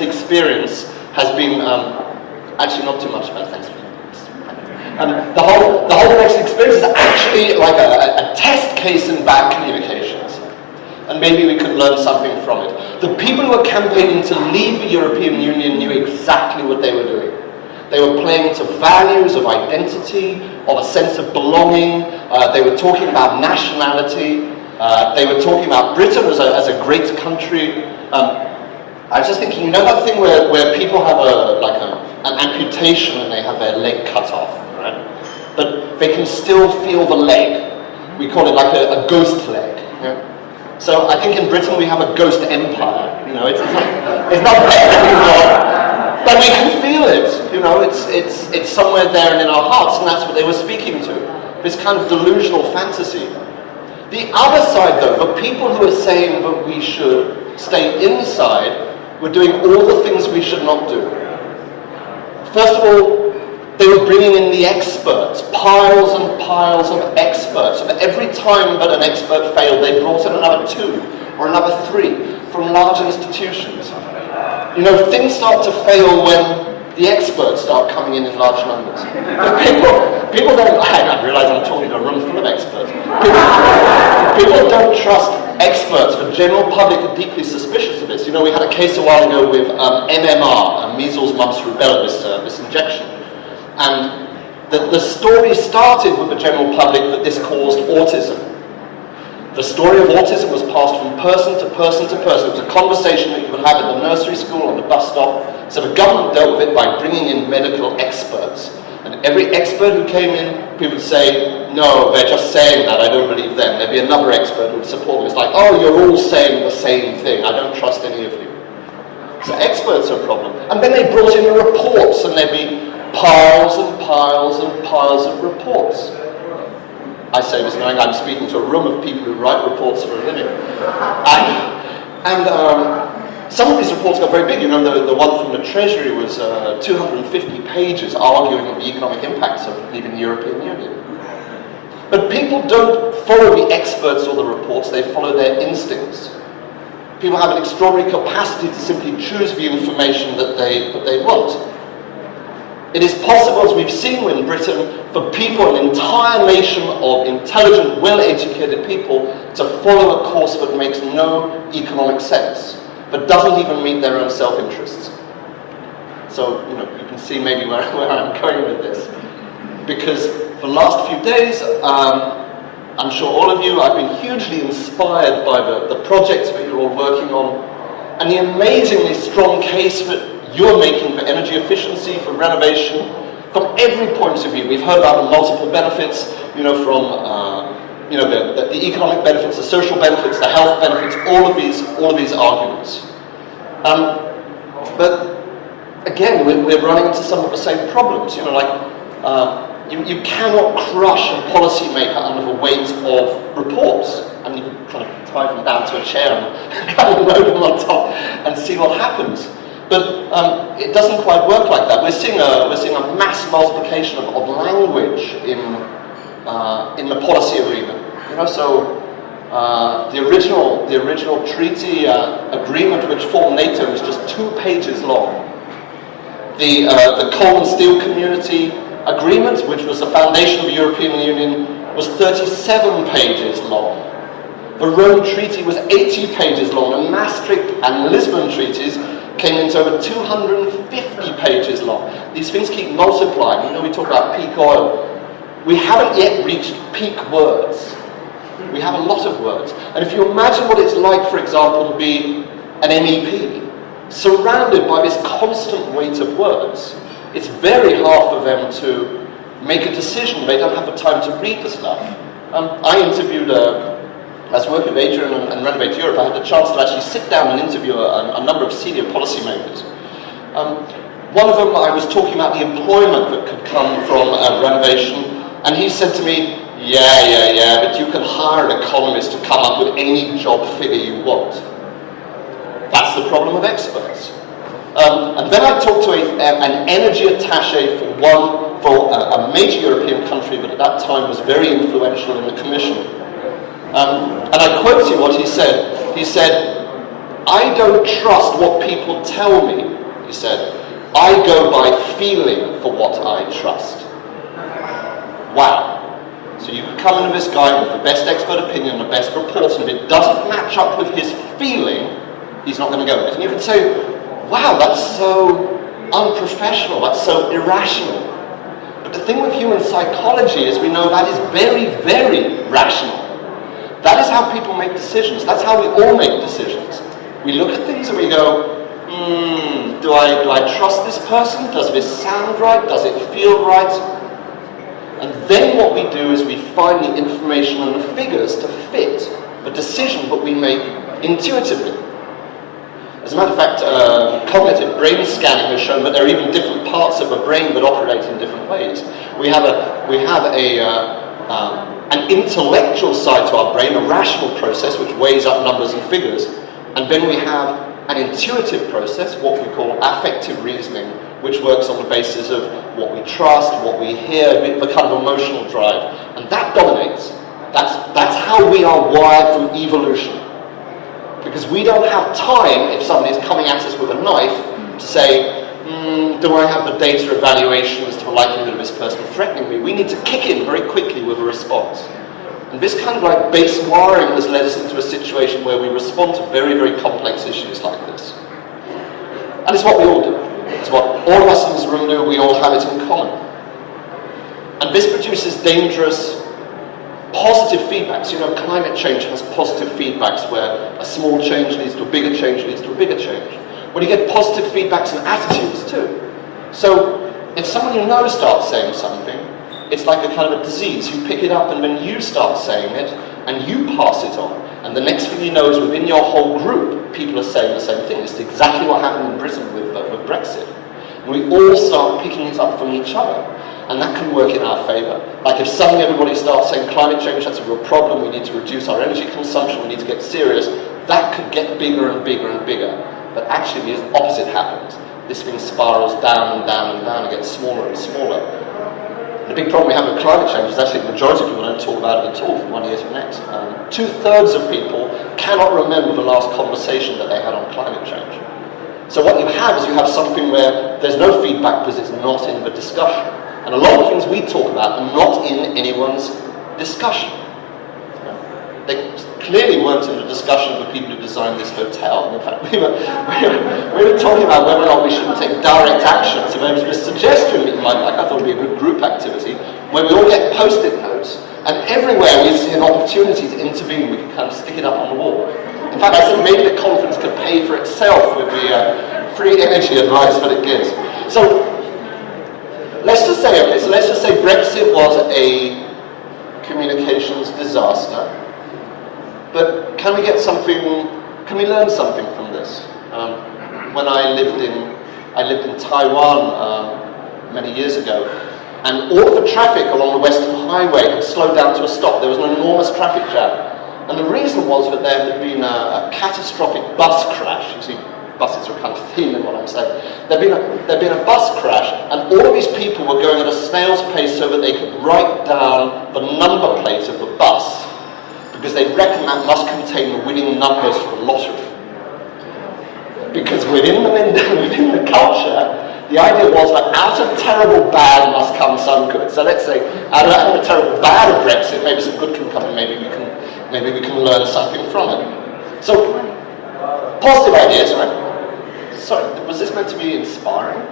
Brexit experience has been actually not too much about thanks. The whole Brexit experience is actually like a test case in bad communications. And maybe we could learn something from it. The people who were campaigning to leave the European Union knew exactly what they were doing. They were playing to values of identity, of a sense of belonging. They were talking about nationality. They were talking about Britain as a great country. I was just thinking, you know that thing where people have an amputation and they have their leg cut off, right? But they can still feel the leg. We call it like a ghost leg. Yeah? So I think in Britain we have a ghost empire. You know, it's not there anymore, but we can feel it. You know, it's somewhere there and in our hearts, and that's what they were speaking to. This kind of delusional fantasy. The other side, though, the people who are saying that we should stay inside, were doing all the things we should not do. First of all, they were bringing in the experts, piles and piles of experts. And every time that an expert failed, they brought in another 2 or another 3 from large institutions. You know, things start to fail when the experts start coming in large numbers. But people don't, I realise I'm talking to a room full of experts. People don't trust experts. The general public are deeply suspicious of this. You know, we had a case a while ago with MMR, measles, mumps, rubella, this injection. And the story started with the general public that this caused autism. The story of autism was passed from person to person to person. It was a conversation that you would have at the nursery school, on the bus stop. So the government dealt with it by bringing in medical experts. And every expert who came in, people would say, no, they're just saying that, I don't believe them. There'd be another expert who would support them. It's like, oh, you're all saying the same thing. I don't trust any of you. So experts are a problem. And then they brought in the reports, and there'd be piles and piles and piles of reports. I say this knowing I'm speaking to a room of people who write reports for a living. And some of these reports got very big. You know, the one from the Treasury was 250 pages arguing the economic impacts of leaving the European Union. But people don't follow the experts or the reports, they follow their instincts. People have an extraordinary capacity to simply choose the information that they want. It is possible, as we've seen in Britain, for people, an entire nation of intelligent, well-educated people, to follow a course that makes no economic sense, but doesn't even meet their own self-interests. So, you know, you can see maybe where I'm going with this. Because for the last few days, I'm sure all of you, I've been hugely inspired by the projects that you're all working on, and the amazingly strong case that you're making for energy efficiency, for renovation, from every point of view. We've heard about the multiple benefits, you know, from the economic benefits, the social benefits, the health benefits, all of these arguments. But again, we're running into some of the same problems. You know, like you cannot crush a policymaker under the weight of reports. I mean, you can kind of tie them down to a chair and kind of load them on top and see what happens. But it doesn't quite work like that. We're seeing a mass multiplication of language in the policy arena. You know, so the original treaty agreement which formed NATO was just 2 pages long. The coal and steel community agreement, which was the foundation of the European Union, was 37 pages long. The Rome Treaty was 80 pages long, and Maastricht and Lisbon treaties came into over 250 pages long. These things keep multiplying. You know, we talk about peak oil. We haven't yet reached peak words. We have a lot of words. And if you imagine what it's like, for example, to be an MEP, surrounded by this constant weight of words, it's very hard for them to make a decision. They don't have the time to read the stuff. I interviewed as working with Adrian and Renovate Europe, I had the chance to actually sit down and interview a number of senior policymakers. One of them, I was talking about the employment that could come from renovation, and he said to me, yeah, but you can hire an economist to come up with any job figure you want. That's the problem of experts. And then I talked to an energy attaché for a major European country that at that time was very influential in the Commission. And I quote you what he said. He said, I don't trust what people tell me. He said, I go by feeling for what I trust. Wow. So you can come into this guy with the best expert opinion, the best report, and if it doesn't match up with his feeling, he's not going to go with it. And you can say, wow, that's so unprofessional, that's so irrational. But the thing with human psychology is we know that is very, very rational. That is how people make decisions. That's how we all make decisions. We look at things and we go, do I trust this person? Does this sound right? Does it feel right? And then what we do is we find the information and the figures to fit the decision that we make intuitively. As a matter of fact, cognitive brain scanning has shown that there are even different parts of the brain that operate in different ways. We have an intellectual side to our brain, a rational process which weighs up numbers and figures, and then we have an intuitive process, what we call affective reasoning, which works on the basis of what we trust, what we hear, the kind of emotional drive, and that dominates. That's how we are wired from evolution. Because we don't have time, if somebody is coming at us with a knife, to say, do I have the data evaluation as to the likelihood of this person threatening me? We need to kick in very quickly with a response. And this kind of like base wiring has led us into a situation where we respond to very, very complex issues like this. And it's what we all do. It's what all of us in this room do. We all have it in common. And this produces dangerous positive feedbacks. You know, climate change has positive feedbacks where a small change leads to a bigger change, leads to a bigger change. Well, you get positive feedbacks and attitudes too. So if someone you know starts saying something, it's like a kind of a disease. You pick it up and then you start saying it and you pass it on. And the next thing you know is within your whole group, people are saying the same thing. It's exactly what happened in Britain with Brexit. And we all start picking it up from each other. And that can work in our favour. Like if suddenly everybody starts saying climate change, that's a real problem, we need to reduce our energy consumption, we need to get serious, that could get bigger and bigger and bigger. But actually the opposite happens. This thing spirals down and down and down and gets smaller and smaller. The big problem we have with climate change is actually the majority of people don't talk about it at all from one year to the next. 2/3 of people cannot remember the last conversation that they had on climate change. So what you have is you have something where there's no feedback because it's not in the discussion. And a lot of things we talk about are not in anyone's discussion. They clearly weren't in the discussion of the people who designed this hotel. And in fact, we were talking about whether or not we shouldn't take direct action. So there was this suggestion that you might like, I thought it would be a good group activity, where we all get post-it notes, and everywhere we see an opportunity to intervene, we can kind of stick it up on the wall. In fact, I think maybe the conference could pay for itself with the free energy advice that it gives. So let's just say, okay, so let's just say Brexit was a communications disaster. But can we learn something from this? When I lived in Taiwan many years ago, and all of the traffic along the Western Highway had slowed down to a stop. There was an enormous traffic jam. And the reason was that there had been a catastrophic bus crash. You see, buses are kind of thin in what I'm saying. There'd been a bus crash, and all of these people were going at a snail's pace so that they could write down the number plate of the bus, because they reckon that must contain the winning numbers for the lottery. Because within the culture, the idea was that out of terrible bad must come some good. So let's say, out of a terrible bad of Brexit, maybe some good can come and maybe we can learn something from it. So, positive ideas, right? Sorry, was this meant to be inspiring?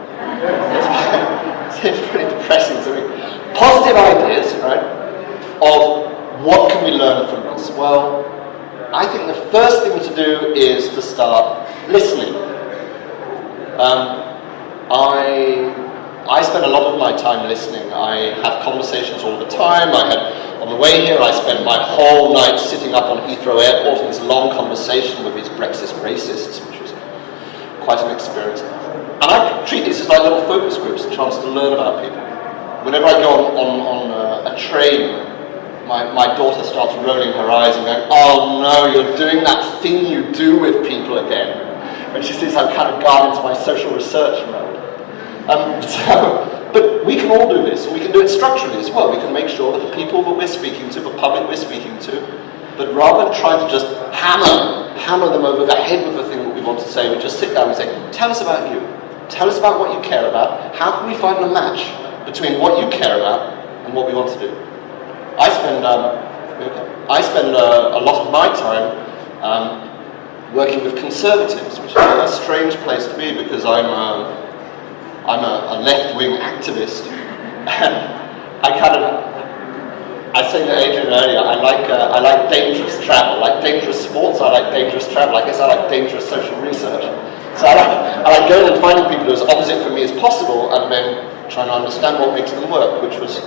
It's pretty depressing to me. Positive ideas, right, of what can we learn from this? Well, I think the first thing to do is to start listening. I spend a lot of my time listening. I have conversations all the time. On the way here, I spent my whole night sitting up on Heathrow Airport in this long conversation with these Brexit racists, which was quite an experience. And I treat these as like little focus groups, a chance to learn about people. Whenever I go on a train, my daughter starts rolling her eyes and going, oh no, you're doing that thing you do with people again. When she sees I've kind of gone into my social research mode. But we can all do this, and we can do it structurally as well. We can make sure that the people that we're speaking to, the public we're speaking to, but rather than trying to just hammer them over the head with the thing that we want to say, we just sit down and say, tell us about you. Tell us about what you care about. How can we find a match between what you care about and what we want to do? I spend a lot of my time working with conservatives, which is a strange place to be because I'm a left-wing activist. I was saying to Adrian earlier, I like dangerous travel, I like dangerous sports, I like dangerous travel, I guess I like dangerous social research. So I like going and finding people who are as opposite from me as possible and then trying to understand what makes them work, which was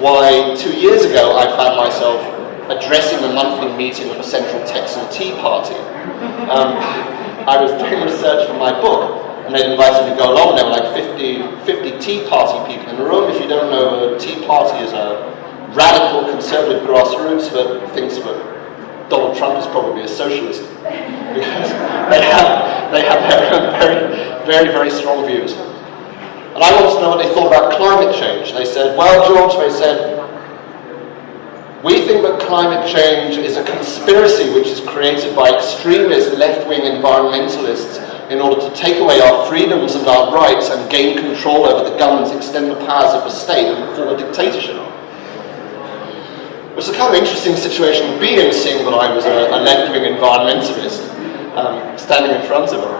why 2 years ago I found myself addressing a monthly meeting of a Central Texan Tea Party. I was doing research for my book, and they'd invited me to go along, and there were like 50 Tea Party people in the room. If you don't know, a Tea Party is a radical conservative grassroots that thinks that Donald Trump is probably a socialist, because they have their own very, very strong views. And I wanted to know what they thought about climate change. They said, well, George, they said, we think that climate change is a conspiracy which is created by extremist left-wing environmentalists in order to take away our freedoms and our rights and gain control over the government, extend the powers of the state and form a dictatorship. It was a kind of interesting situation to be in, seeing that I was a left-wing environmentalist standing in front of them. I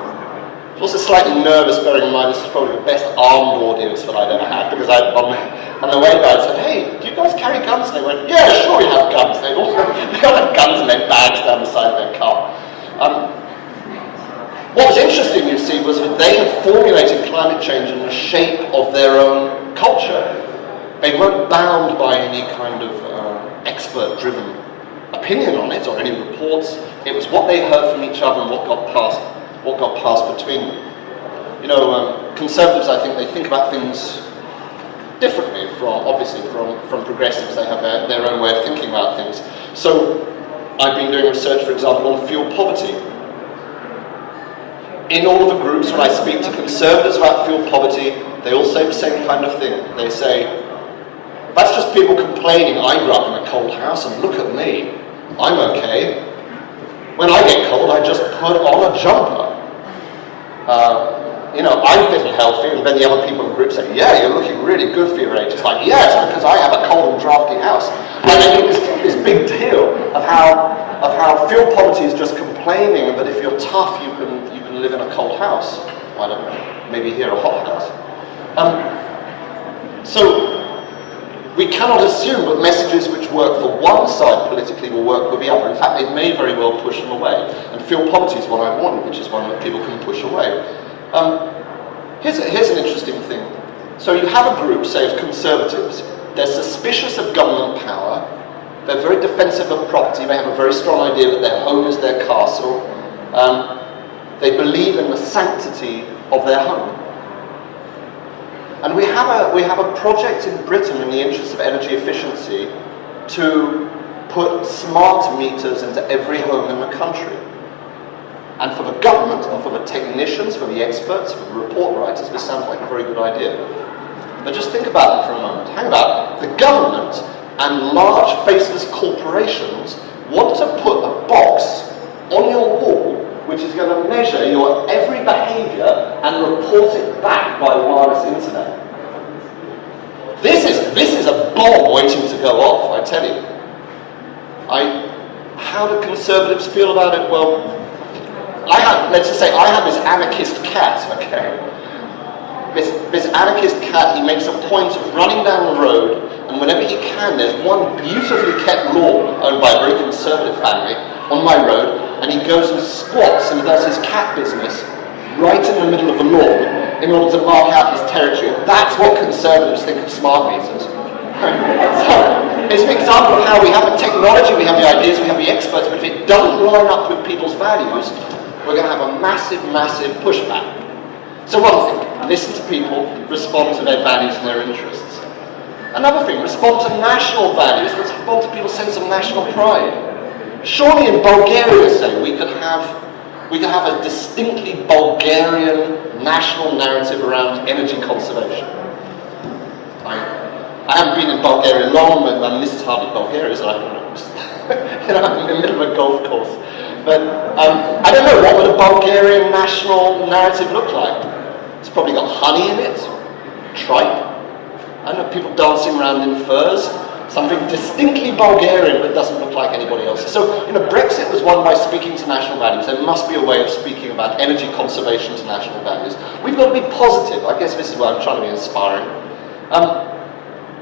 was also slightly nervous, bearing in mind this is probably the best armed audience that I'd ever had, because on the way there I said, hey, do you guys carry guns? And they went, yeah, sure we have guns. They all had guns in their bags down the side of their car. What was interesting, you see, was that they had formulated climate change in the shape of their own culture. They weren't bound by any kind of expert-driven opinion on it or any reports. It was what they heard from each other and what got passed between them. You know, conservatives, I think, they think about things differently from progressives. They have their own way of thinking about things. So I've been doing research, for example, on fuel poverty. In all of the groups, when I speak to conservatives about fuel poverty, they all say the same kind of thing. They say, that's just people complaining. I grew up in a cold house and look at me. I'm okay. When I get cold, I just put on a jumper. You know, I'm fit and healthy, and then the other people in the group say, yeah, you're looking really good for your age. It's like, yeah, it's because I have a cold and drafty house. And they make this big deal of how fuel poverty is just complaining, and that if you're tough, you can live in a cold house. I don't know, maybe here a hot house. So we cannot assume that messages which work for one side politically will work with the other. In fact, they may very well push them away. And fuel poverty is one I want, which is one that people can push away. Here's an interesting thing. So you have a group, say, of conservatives. They're suspicious of government power. They're very defensive of property. They have a very strong idea that their home is their castle. They believe in the sanctity of their home. And we have a project in Britain in the interest of energy efficiency to put smart meters into every home in the country. And for the government, and for the technicians, for the experts, for the report writers, this sounds like a very good idea. But just think about it for a moment. Hang about, the government and large faceless corporations want to put a box on your wall which is going to measure your every behavior and report it back by wireless internet. This is a bomb waiting to go off, I tell you. How do conservatives feel about it? Well, let's just say I have this anarchist cat, okay? This anarchist cat, he makes a point of running down the road, and whenever he can, there's one beautifully kept lawn owned by a very conservative family on my road, and he goes and squats and does his cat business right in the middle of the lawn in order to mark out his territory. And that's what conservatives think of smart meters. So it's an example of how we have the technology, we have the ideas, we have the experts, but if it doesn't line up with people's values, we're going to have a massive, massive pushback. So one thing, listen to people, respond to their values and their interests. Another thing, respond to national values, respond to people's sense of national pride. Surely in Bulgaria, say, we could have a distinctly Bulgarian national narrative around energy conservation. I haven't been in Bulgaria long, and this is hardly Bulgaria, so I don't know. I'm in the middle of a golf course. But I don't know, what would a Bulgarian national narrative look like? It's probably got honey in it, tripe. I know people dancing around in furs. Something distinctly Bulgarian but doesn't look like anybody else's. So, Brexit was won by speaking to national values. There must be a way of speaking about energy conservation to national values. We've got to be positive. I guess this is where I'm trying to be inspiring.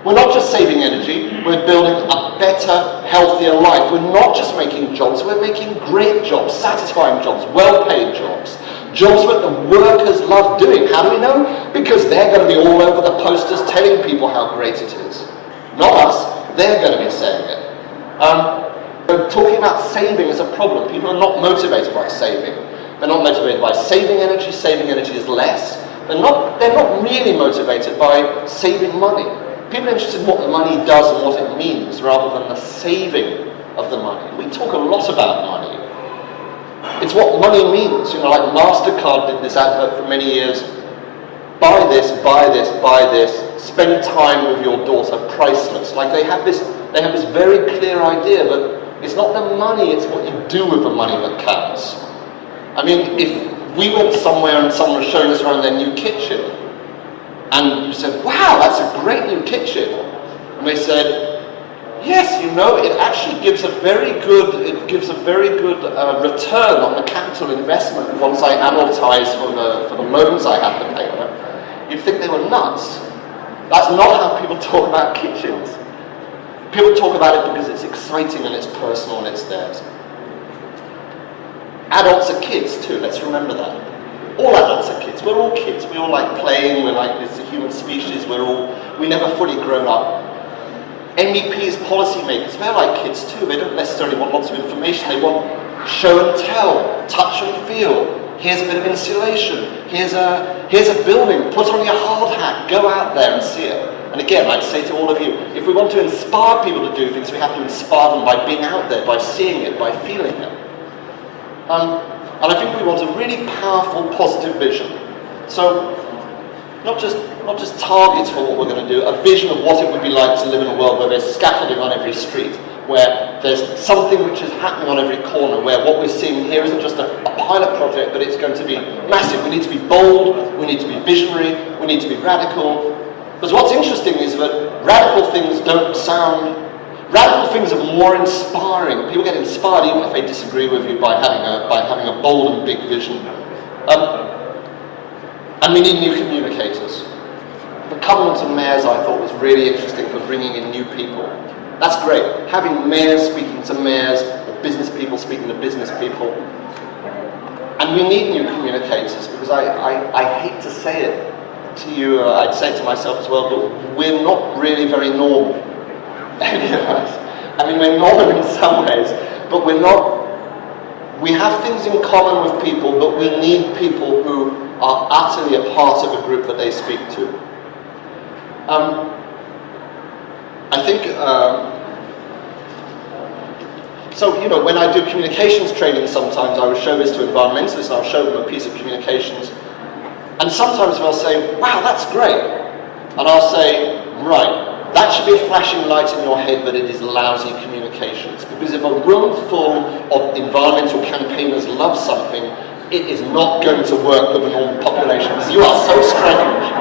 We're not just saving energy, we're building a better, healthier life. We're not just making jobs, we're making great jobs, satisfying jobs, well-paid jobs. Jobs that the workers love doing. How do we know? Because they're going to be all over the posters telling people how great it is. Not us, they're going to be saying it. Talking about saving is a problem. People are not motivated by saving. They're not motivated by saving energy is less. They're not really motivated by saving money. People are interested in what the money does and what it means, rather than the saving of the money. We talk a lot about money. It's what money means. Like MasterCard did this advert for many years. Buy this, buy this, buy this. Spend time with your daughter, priceless. Like they have this very clear idea that it's not the money, it's what you do with the money that counts. I mean, if we went somewhere and someone was showing us around their new kitchen, and you said, wow, that's a great new kitchen. And they said, yes, it actually gives a very good return on the capital investment once I amortize for the loans I have to pay on it. You'd think they were nuts. That's not how people talk about kitchens. People talk about it because it's exciting and it's personal and it's theirs. Adults are kids too, let's remember that. All adults are kids. We're all kids. We all like playing. We're like, it's a human species. We never fully grown up. MEPs, policymakers, they're like kids too. They don't necessarily want lots of information. They want show and tell, touch and feel. Here's a bit of insulation. Here's a building. Put on your hard hat. Go out there and see it. And again, I'd say to all of you, if we want to inspire people to do things, we have to inspire them by being out there, by seeing it, by feeling it. And I think we want a really powerful, positive vision. So, not just targets for what we're going to do, a vision of what it would be like to live in a world where there's scaffolding on every street, where there's something which is happening on every corner, where what we're seeing here isn't just a pilot project, but it's going to be massive. We need to be bold, we need to be visionary, we need to be radical. Because what's interesting is that radical things are more inspiring. People get inspired even if they disagree with you by having a bold and big vision. And we need new communicators. The Covenant of Mayors, I thought, was really interesting for bringing in new people. That's great. Having mayors speaking to mayors, or business people speaking to business people. And we need new communicators, because I hate to say it to you, I'd say it to myself as well, but we're not really very normal. Any of us. I mean, we're normal in some ways, but we're not. We have things in common with people, but we need people who are utterly a part of a group that they speak to. I think, so, when I do communications training sometimes, I will show this to environmentalists, and I'll show them a piece of communications, and sometimes they'll say, wow, that's great. And I'll say, right, that should be a flashing light in your head that it is lousy communications. Because if a room full of environmental campaigners love something, it is not going to work with a normal population, because you are so strange.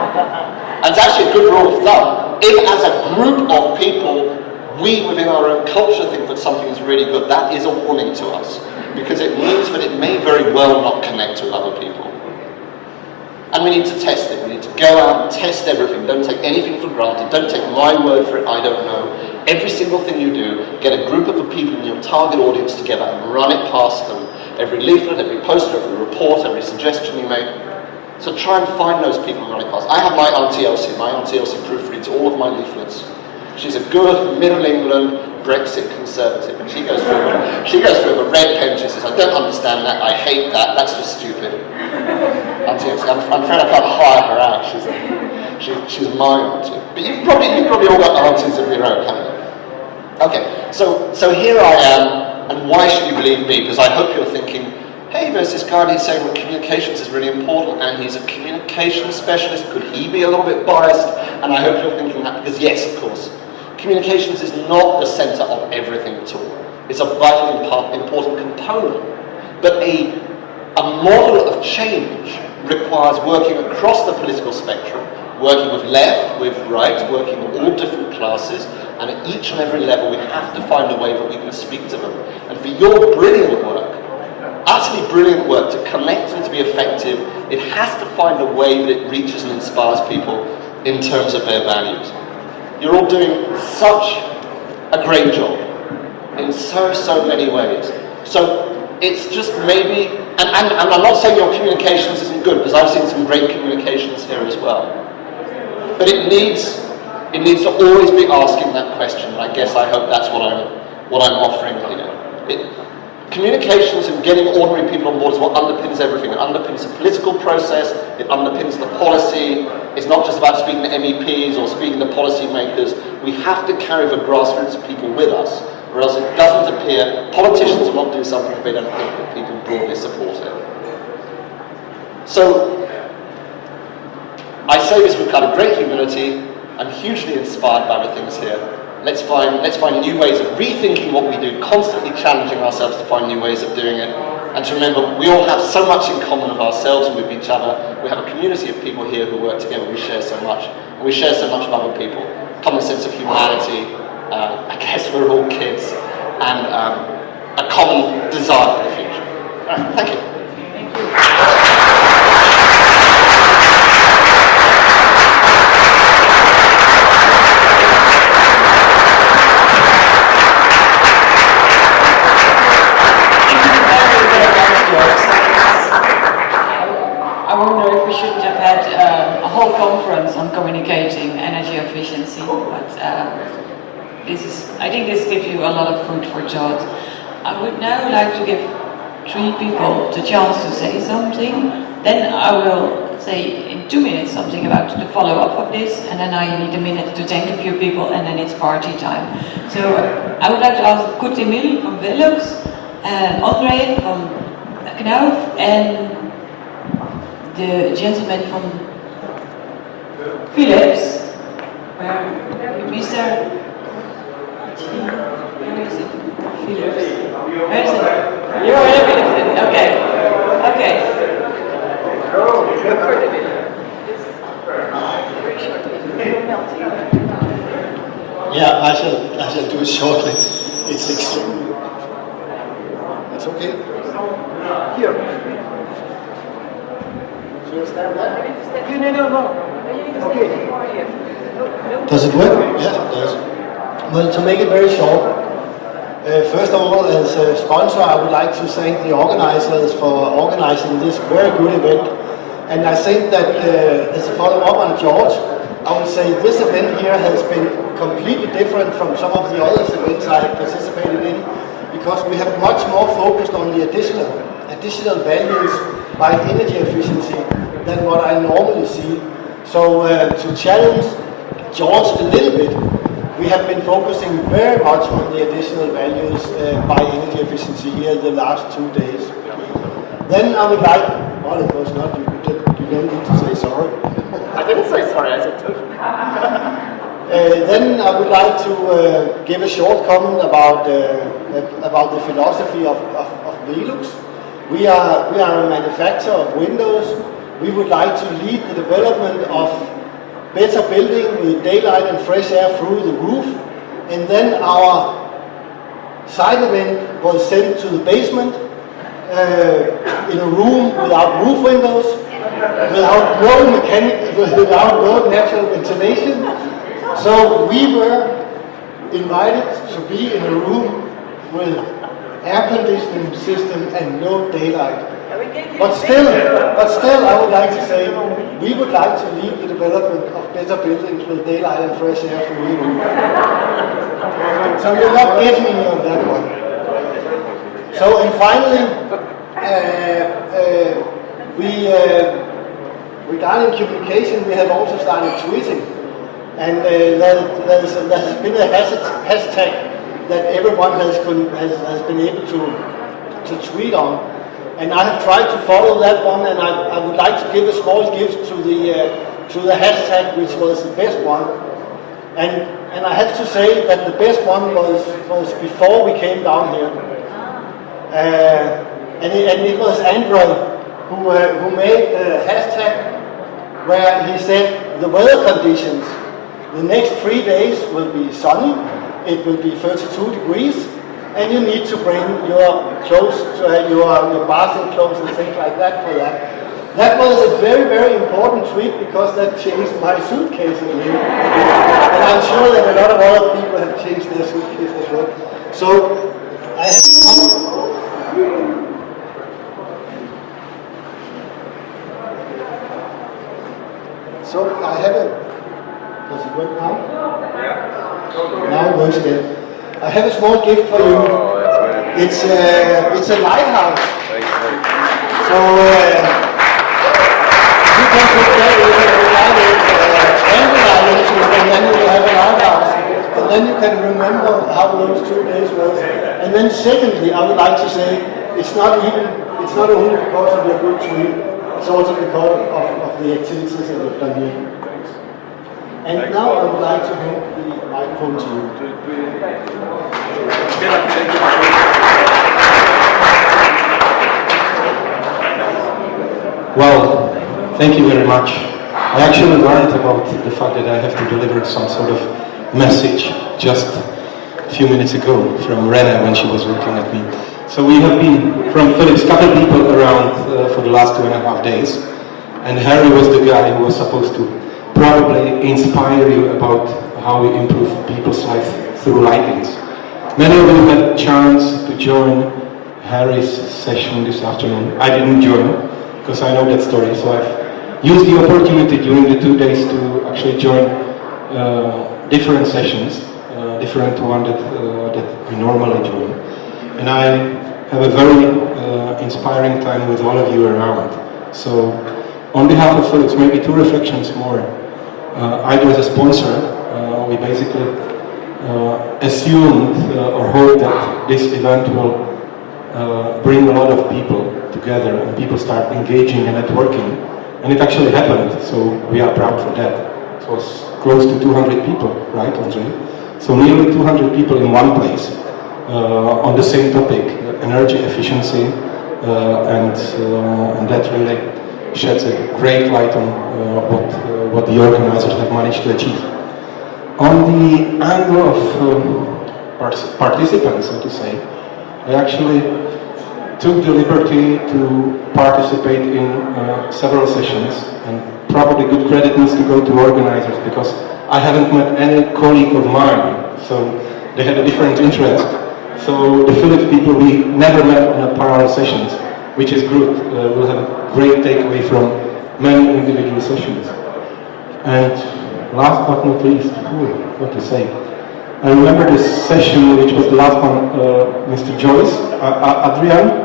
And it's actually a good rule of thumb. If as a group of people, we within our own culture think that something is really good, that is a warning to us. Because it means that it may very well not connect with other people. And we need to test it. We need to go out and test everything. Don't take anything for granted. Don't take my word for it, I don't know. Every single thing you do, get a group of the people in your target audience together and run it past them. Every leaflet, every poster, every report, every suggestion you make. So try and find those people and run it past. I have my Auntie Elsie. My Auntie Elsie proofreads all of my leaflets. She's a good Middle England Brexit conservative, and she goes through the red pen. She says, I don't understand that, I hate that, that's just stupid. Auntie Elsie, I'm afraid I can't hire her out. She's my auntie. But you've probably all got aunties of your own, haven't you? Okay, so here I am, and why should you believe me? Because I hope you're thinking, hey, there's this guy who's saying that communications is really important, and he's a communications specialist. Could he be a little bit biased? And I hope you're thinking that, because yes, of course. Communications is not the center of everything at all. It's a vitally important component. But a model of change requires working across the political spectrum, working with left, with right, working with all different classes, and at each and every level we have to find a way that we can speak to them. And for your brilliant work, utterly brilliant work, to connect and to be effective, it has to find a way that it reaches and inspires people in terms of their values. You're all doing such a great job in so many ways. So it's just maybe, and I'm not saying your communications isn't good, because I've seen some great communications here as well. But it needs to always be asking that question, and I guess I hope that's what I'm offering here. Communications and getting ordinary people on board is what underpins everything. It underpins the political process, it underpins the policy. It's not just about speaking to MEPs or speaking to policymakers. We have to carry the grassroots people with us, or else it doesn't appear, politicians will not do something if they don't think that people broadly support it. So, I say this with kind of great humility. I'm hugely inspired by the things here. Let's find new ways of rethinking what we do, constantly challenging ourselves to find new ways of doing it. And to remember, we all have so much in common with ourselves and with each other. We have a community of people here who work together. We share so much. And we share so much with other people. Common sense of humanity. I guess we're all kids. And a common desire for the future. All right, thank you. Thank you. I wonder if we shouldn't have had a whole conference on communicating energy efficiency, but I think this gives you a lot of food for thought. I would now like to give 3 people the chance to say something. Then I will say in 2 minutes something about the follow-up of this, and then I need a minute to thank a few people, and then it's party time. So I would like to ask Kurt Emil from Velux, and Andre from Knauf, and the gentleman from Philips, where Mr. Where is it? Philips. Where is it? You're in Philips. Okay. Okay. Yeah, I shall do it shortly. It's extremely. That's okay. Here. Should I stand there? No. Okay. Does it work? Yes, it does. Well, to make it very short, first of all, as a sponsor, I would like to thank the organizers for organizing this very good event. And I think that as a follow-up on George, I would say this event here has been completely different from some of the other events I have participated in, because we have much more focused on the additional values by energy efficiency than what I normally see. So to challenge George a little bit, we have been focusing very much on the additional values by energy efficiency here the last 2 days. Then I would like, well, it was not, you don't need to say sorry. I didn't say sorry, I said two. Then I would like to give a short comment about the philosophy of Velux. We are a manufacturer of windows. We would like to lead the development of better building with daylight and fresh air through the roof. And then our side event was sent to the basement in a room without roof windows, without no natural ventilation. So we were invited to be in a room with air conditioning system and no daylight. But still, I would like to say, we would like to lead the development of better buildings with daylight and fresh air through the roof. So you're not getting me on that one. So, and finally, regarding communication, we have also started tweeting. And there has been a hashtag that everyone has been able to tweet on. And I have tried to follow that one, and I would like to give a small gift to the hashtag, which was the best one. And I have to say that the best one was before we came down here. And it was Android who made a hashtag where he said the weather conditions, the next 3 days will be sunny, it will be 32 degrees, and you need to bring your clothes, your bathing clothes and things like that for that. That was a very, very important tweet because that changed my suitcase a little. And I'm sure that a lot of other people have changed their suitcase as well. So I have does it work now? Yeah. Now it works again. I have a small gift for you. It's a lighthouse. So you can put that in and then you will have a lighthouse. And then you can remember how those 2 days were. And then secondly, I would like to say it's not only because of your good tweet, it's also because of the activities that you've done here. And now I would like to hand the microphone to you. Well, thank you very much. I actually learned about the fact that I have to deliver some sort of message just a few minutes ago from Rena when she was looking at me. So we have been from Philips, couple people around for the last 2.5 days, and Harry was the guy who was supposed to probably inspire you about how we improve people's life through lightings. Many of you had a chance to join Harry's session this afternoon. I didn't join because I know that story, so I've used the opportunity during the 2 days to actually join different sessions, different one that we normally join. And I have a very inspiring time with all of you around. So on behalf of Philips, maybe 2 reflections more. Either as a sponsor, we basically assumed or hoped that this event will bring a lot of people together and people start engaging and networking. And it actually happened, so we are proud for that. It was close to 200 people, right, Andre? So nearly 200 people in one place on the same topic, energy efficiency, and that really sheds a great light on what the organizers have managed to achieve. On the angle of participants, so to say, I actually took the liberty to participate in several sessions, and probably good credit needs to go to organizers because I haven't met any colleague of mine, so they had a different interest. So the Philips people, we never met on a parallel sessions, which is good. We'll have a great takeaway from many individual sessions. And last but not least, what to say? I remember this session, which was the last one, Mr. Joyce, Adrian.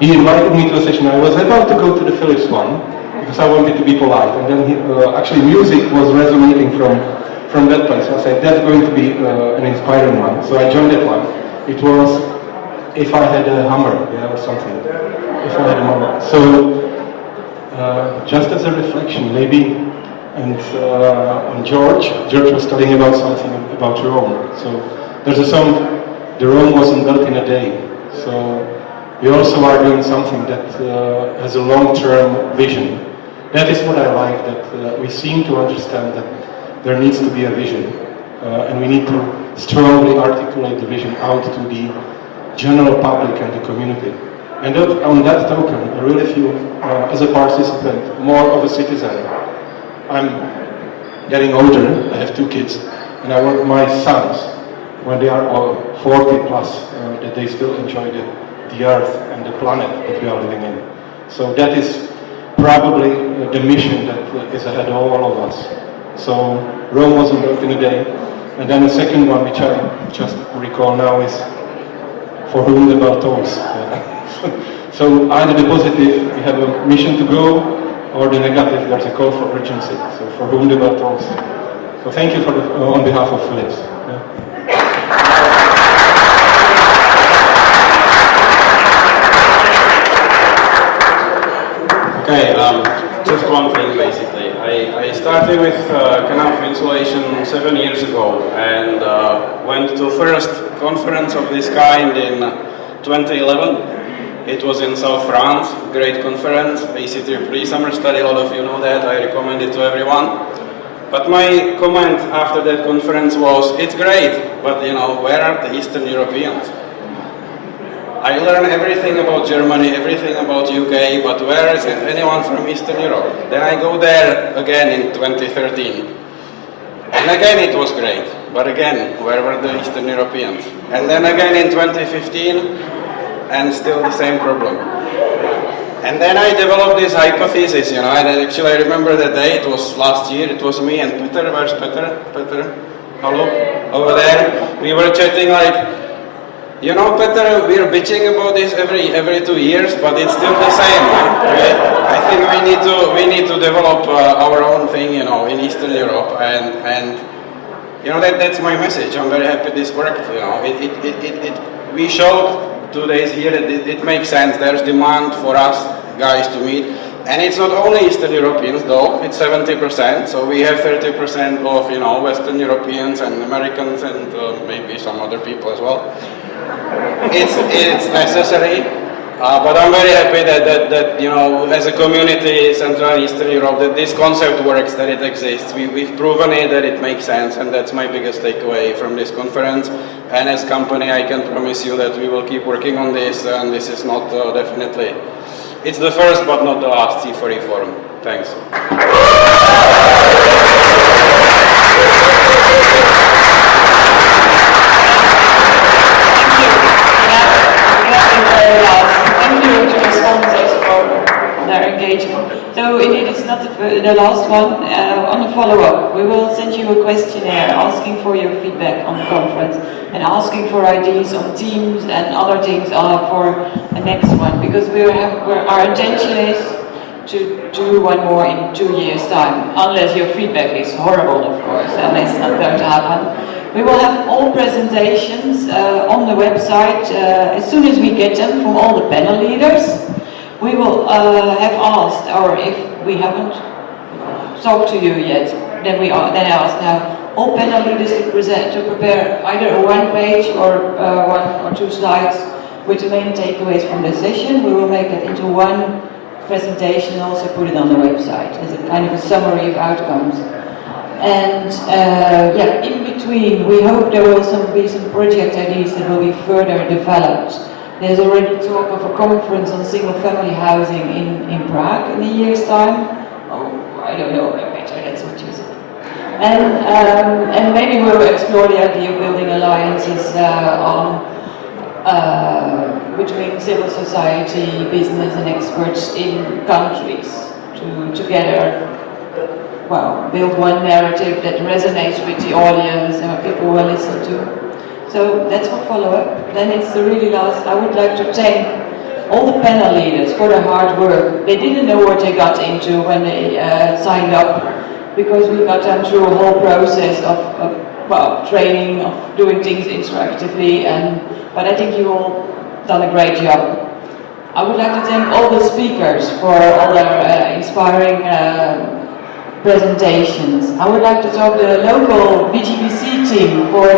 He invited me to a session. I was about to go to the Philips one, because I wanted to be polite. And then actually music was resonating from that place. So I said, that's going to be an inspiring one. So I joined that one. It was If I Had a Hammer, or something. If I Had a Hammer. So, just as a reflection, maybe, and George was telling about something about Rome. So, there's a song, the Rome wasn't built in a day. So, we also are doing something that has a long-term vision. That is what I like, that we seem to understand that there needs to be a vision. And we need to strongly articulate the vision out to the general public and the community. And on that token, I really feel, as a participant, more of a citizen. I'm getting older, I have 2 kids, and I want my sons, when they are all 40 plus, that they still enjoy the earth and the planet that we are living in. So that is probably the mission that is ahead of all of us. So Rome wasn't built in a day. And then the second one, which I just recall now, is for whom the bell tolls. So either the positive, we have a mission to go, or the negative, there's a call for urgency. So for whom the bell tolls. So thank you for on behalf of Philips. Yeah. Okay, just one thing basically. I started with canal insulation 7 years ago and went to the first conference of this kind in 2011. It was in South France, great conference, AC3 summer study, a lot of you know that, I recommend it to everyone. But my comment after that conference was, it's great, but you know, where are the Eastern Europeans? I learned everything about Germany, everything about UK, but where is anyone from Eastern Europe? Then I go there again in 2013. And again it was great, but again, where were the Eastern Europeans? And then again in 2015, and still the same problem. And then I developed this hypothesis, you know, and actually I remember the day, it was last year, it was me and Peter, where's Peter? Peter, hello? Over there, we were chatting like, you know, Peter, we're bitching about this every 2 years, but it's still the same. Right? I think we need to develop our own thing, you know, in Eastern Europe, and you know that's my message. I'm very happy this worked. You know, we showed 2 days here that it makes sense. There's demand for us guys to meet, and it's not only Eastern Europeans though. It's 70%. So we have 30% of Western Europeans and Americans and maybe some other people as well. It's necessary, but I'm very happy that as a community, Central and Eastern Europe, that this concept works, that it exists. We've proven it, that it makes sense, and that's my biggest takeaway from this conference. And as a company, I can promise you that we will keep working on this, and this is not definitely, it's the first but not the last C4E Forum. Thanks. Thank you to the sponsors for their engagement. So indeed, it's not the last one. On the follow-up, we will send you a questionnaire asking for your feedback on the conference and asking for ideas on teams and other things for the next one, because our intention is to do one more in 2 years' time, unless your feedback is horrible, of course, and it's not going to happen. We will have all presentations on the website as soon as we get them from all the panel leaders. We will have asked, or if we haven't talked to you yet, then I ask now all panel leaders to prepare either a one-page or 1 or 2 slides with the main takeaways from the session. We will make that into one presentation and also put it on the website as a kind of a summary of outcomes. And in between, we hope there will be some project ideas that will be further developed. There's already talk of a conference on single-family housing in Prague in a year's time. Oh, I don't know, better, that's what you said. And maybe we'll explore the idea of building alliances between civil society, business and experts in countries to together build one narrative that resonates with the audience and what people will listen to. So that's our follow-up. Then it's the really last. I would like to thank all the panel leaders for their hard work. They didn't know what they got into when they signed up, because we got them through a whole process of training, of doing things interactively, but I think you all done a great job. I would like to thank all the speakers for all their inspiring presentations. I would like to thank the local BGBC team for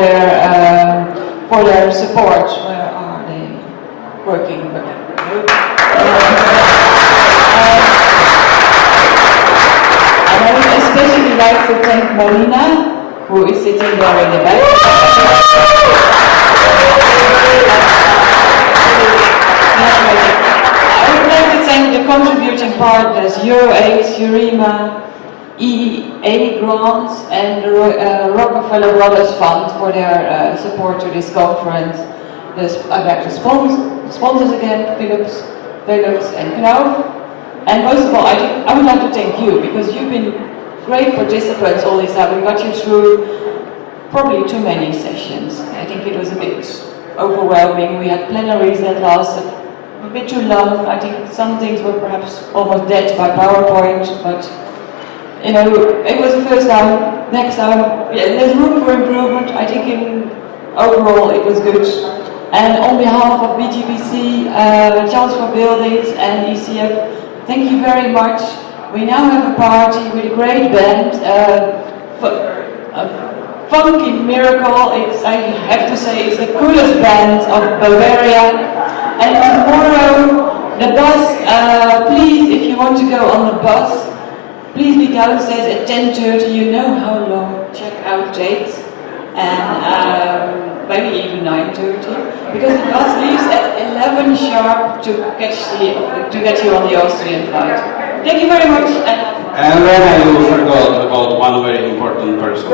their support. Where are they? Working. And I would especially like to thank Marina, who is sitting there in the back. I would like to thank the contributing partners, EuroAid, Eurema, EEA grants and the Rockefeller Brothers Fund for their support to this conference. I'd like to sponsors again, Philips and Knauf. And most of all, I would like to thank you, because you've been great participants all this time. We got you through probably too many sessions. I think it was a bit overwhelming. We had plenaries that lasted a bit too long. I think some things were perhaps almost dead by PowerPoint, but it was the first time. Next time, there's room for improvement. I think overall it was good. And on behalf of BGBC, Chance for Buildings and ECF, thank you very much. We now have a party with a great band, a funky miracle. I have to say, it's the coolest band of Bavaria. And tomorrow, the bus, please, if you want to go on the bus, please be downstairs at 10:30. You know how long checkout takes. And maybe even 9:30, because the bus leaves at 11 sharp to get you on the Austrian flight. Thank you very much. And then I forgot about one very important person.